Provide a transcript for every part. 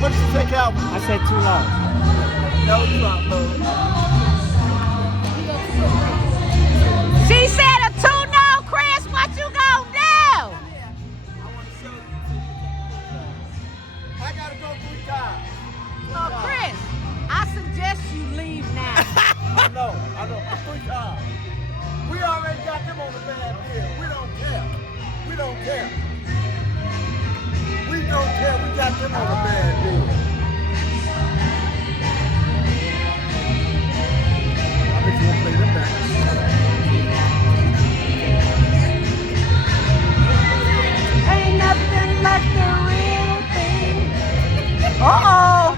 What did you say, Calvin? I said 2 lost. No drop, bro. She said a 2-0, Chris. What you gonna do? I gotta go 3 times. Oh, Chris, I suggest you leave now. I know. 3 times. We already got them on the bad deal. We don't care. We got them on the bad deal. I bet you won't play them back. Ain't nothing like the real thing. Uh-oh.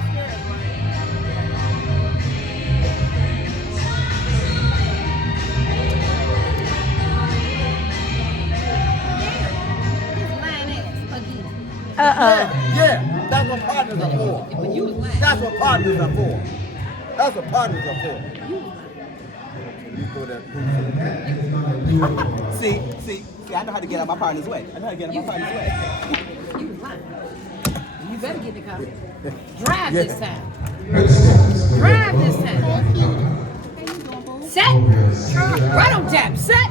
Yeah, that's what partners are for. That's what partners are for. See, I know how to get out my partner's way. You was lying. You better get in the car. Drive this time. Set. Right on tap. Set.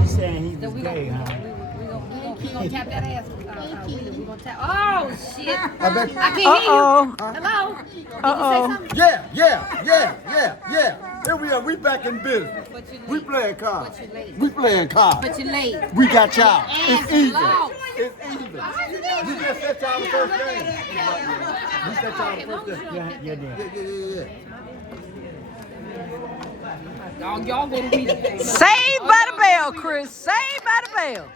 He's saying he was gay, huh? We gonna tap that ass. We gonna tap. Oh shit! I can't hear you. Hello. Yeah. Here we are. We back in business. We playing cards. But you're late. We got y'all. It's even. Lost. It's even. You just set y'all the first game. You set y'all the first game. Yeah, yeah. Y'all go to meet. Saved by the bell, Chris. Saved by the bell.